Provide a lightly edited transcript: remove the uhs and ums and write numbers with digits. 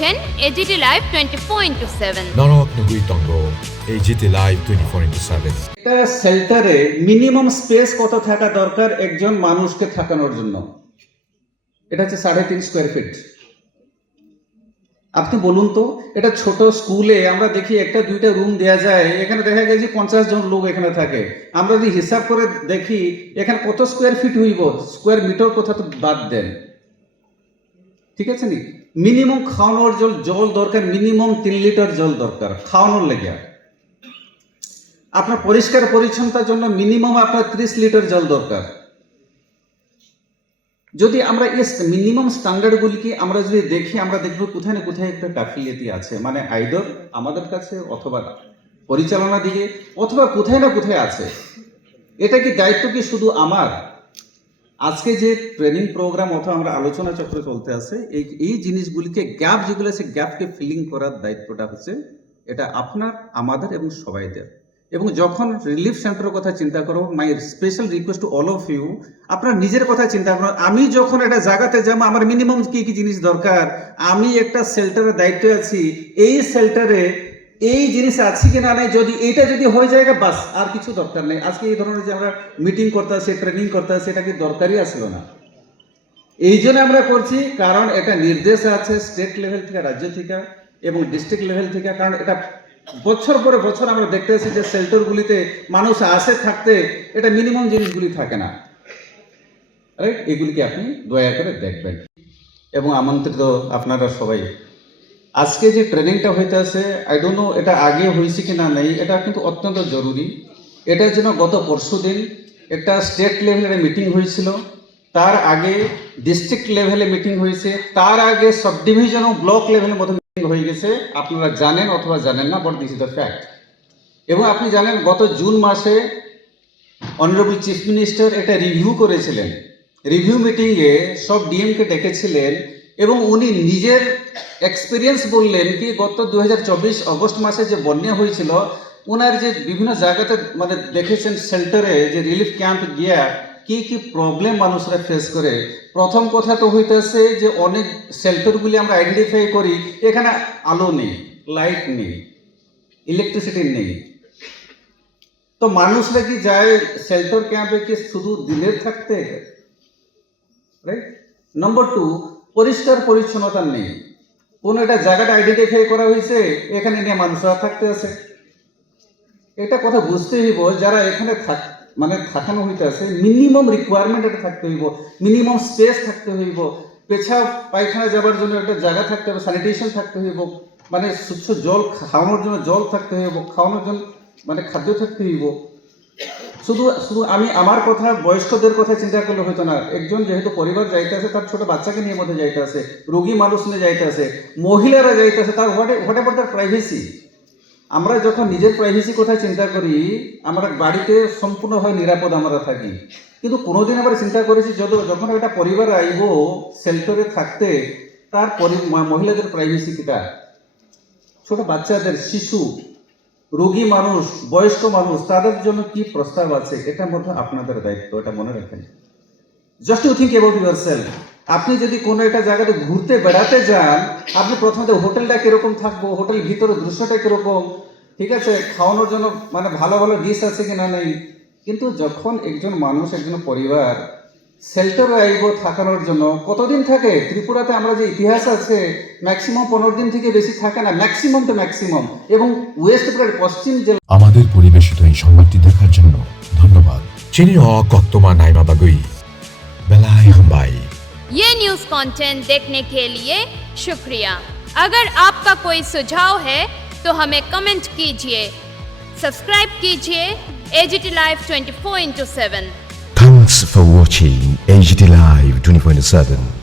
দেখছেন AGT live 24/7। নরক নগুই তঙ্গ AGT live 24/7। একটা শেল্টারে মিনিমাম স্পেস কত থাকা দরকার একজন মানুষকে থাকানোর জন্য? এটা হচ্ছে 3.5 স্কোয়ার ফিট। আপনি বলুন তো, এটা ছোট স্কুলে আমরা দেখি একটা দুইটা রুম দেওয়া যায়, এখানে দেখা গেছে 50 জন লোক এখানে থাকে। আমরা যদি হিসাব করে দেখি এখানে কত স্কোয়ার ফিট হইব, স্কোয়ার মিটার কথা তো বাদ দেন, ঠিক আছে নি? মিনিমাম খাওয়ানোর জল দরকার, মিনিমাম 3 লিটার জল দরকার খাওয়ানোর লেগে। আপনার পরিষ্কার পরিচ্ছন্নতার জন্য মিনিমাম আপনার 30 লিটার জল দরকার। যদি আমরা এই মিনিমাম স্ট্যান্ডার্ডগুলিকে আমরা যদি দেখি, আমরা দেখব কোথায় না কোথায় একটা গাফিলতি আছে, মানে আইদর আমাদের কাছে অথবা পরিচালনা দিকে অথবা কোথায় না কোথায় আছে। এটা কি দায়িত্ব কি শুধু আমার? আজকে যে ট্রেনিং প্রোগ্রাম অথবা আমরা আলোচনা চক্র চলতে আছে, এই জিনিসগুলিকে গ্যাপ যেগুলো আছে গ্যাপকে ফিলিং করার দায়িত্বটা হচ্ছে এটা আপনার, আমাদের এবং সবাইদের। এবং যখন রিলিফ সেন্টারের কথা চিন্তা করো, my special request to all of you, আপনার নিজের কথা চিন্তা করুন। আমি যখন একটা জায়গাতে যাবো, আমার মিনিমাম কি কি জিনিস দরকার? আমি একটা শেল্টারের দায়িত্বে আছি, এই শেল্টারে এই জিনিস আছে কি না নাই, যদি এইটা যদি হয়ে যায় বাস, আর কিছু দরকার নেই। আজকে এই ধরনের যে আমরা মিটিং করতে আসি, ট্রেনিং করতে আসি, এটা কি দরকারই আসলো না। এই জন্য আমরা করছি কারণ এটা নির্দেশ আছে স্টেট লেভেল থেকে, রাজ্য থেকে এবং ডিস্ট্রিক্ট লেভেল থেকে। কারণ এটা বছর পরে বছর আমরা দেখতে আসি যে শেল্টারগুলিতে মানুষ আসে থাকতে, এটা মিনিমাম জিনিসগুলি থাকে না, রাইট? এগুলিকে আপনি দয়া করে দেখবেন এবং আমন্ত্রিত আপনারা সবাই। আজকে যে ট্রেনিংটা হইতে আছে, আই ডোন্ট নো এটা আগে হয়েছে কি না নেই, এটা কিন্তু অত্যন্ত জরুরি। এটার জন্য গত পরশুদিন একটা স্টেট লেভেলের মিটিং হয়েছিল, তার আগে ডিস্ট্রিক্ট লেভেলে মিটিং হয়েছে, তার আগে সাব ডিভিশন ও ব্লক লেভেলের মধ্যে মিটিং হয়ে গেছে। আপনারা জানেন অথবা জানেন না, but this is the fact. এবং আপনি জানেন গত জুন মাসে অনারেবল চিফ মিনিস্টার একটা রিভিউ করেছিলেন। রিভিউ মিটিংয়ে সব ডিএমকে ডেকেছিলেন এবং উনি নিজের এক্সপিরিয়েন্স বললেন কি গত 2024 অগস্ট মাসে যে বন্যা হয়েছিল, ওনার যে বিভিন্ন জায়গাতে মানে দেখেছেন শেল্টারে যে রিলিফ ক্যাম্প গিয়া কি কি প্রবলেম মানুষরা ফেস করে। প্রথম কথা তো হইতেছে যে অনেক শেল্টারগুলি আমরা আইডেন্টিফাই করি, এখানে আলো নেই, লাইট নেই, ইলেকট্রিসিটি নেই। তো মানুষরা কি যায় শেল্টার ক্যাম্পে কি শুধু দিনের থাকতে, রাইট? নম্বর 2, পরিষ্কার পরিচ্ছন্নতা নেই। কোনো একটা জায়গাটা আইডেন্টিফাই করা হয়েছে, এখানে নিয়ে মানুষরা থাকতে আছে। এটা কথা বুঝতে হইব, যারা এখানে মানে থাকানো হইতে আছে, মিনিমাম রিকোয়ারমেন্ট এটা থাকতে হইব, মিনিমাম স্পেস থাকতে হইব, পেছাব পায়খানা যাবার জন্য একটা জায়গা থাকতে হবে, স্যানিটেশন থাকতে হইব, মানে স্বচ্ছ জল খাওয়ানোর জন্য জল থাকতে হইব, খাওয়ানোর জন্য মানে খাদ্য থাকতে হইব। শুধু আমি আমার কথা, বয়স্কদের কথা চিন্তা করলে হইতো না। একজন যেহেতু পরিবার যাইতে আছে, তার ছোট বাচ্চাকে নিয়ে মধ্যে যাইতে আছে, রোগী মানুষ নিয়ে যাইতে আছে, মহিলারা যাইতে আছে, তার হোয়াট এভার তার প্রাইভেসি। আমরা যখন নিজের প্রাইভেসি কথা চিন্তা করি, আমরা বাড়িতে সম্পূর্ণভাবে নিরাপদ আমরা থাকি, কিন্তু কোনোদিন আবার চিন্তা করেছি যখন একটা পরিবার আইব শেল্টারে থাকতে, তার মহিলাদের প্রাইভেসি কিটা, ছোট বাচ্চাদের, শিশু, রোগী মানুষ, বয়স্ক মানুষ, তাদের জন্য কি প্রস্তাব আছে, এটার মধ্যে আপনাদের দায়িত্ব, এটা মনে রাখেন। Just you think about yourself. আপনি যদি কোনো একটা জায়গাতে ঘুরতে বেড়াতে যান, আপনি প্রথমত হোটেলটা কিরকম থাকবো, হোটেল ভিতরে দৃশ্যটা কিরকম, ঠিক আছে, খাওয়ানোর জন্য মানে ভালো ভালো ডিশ আছে কিনা নেই। কিন্তু যখন একজন মানুষ, একজন পরিবার শেল্টারে আইব থাকানোর জন্য, কতদিন থাকে? ত্রিপুরাতে আমরা যে ইতিহাস আছে, ম্যাক্সিমাম 15 দিন থেকে বেশি থাকে না, ম্যাক্সিমাম টু ম্যাক্সিমাম। এবং ওয়েস্ট ত্রিপুরার পশ্চিম জেলা। আমাদের পরিবেশিত এই সংবাদটি দেখার জন্য ধন্যবাদ। চিনি কত্তমা নাইমা বাগুই বেলাই হাম্বাই। ये न्यूज़ कंटेंट देखने के लिए शुक्रिया। अगर आपका कोई सुझाव है तो हमें कमेंट कीजिए, सब्सक्राइब कीजिए AGT live 24/7। Thanks for watching AGT Live 24/7.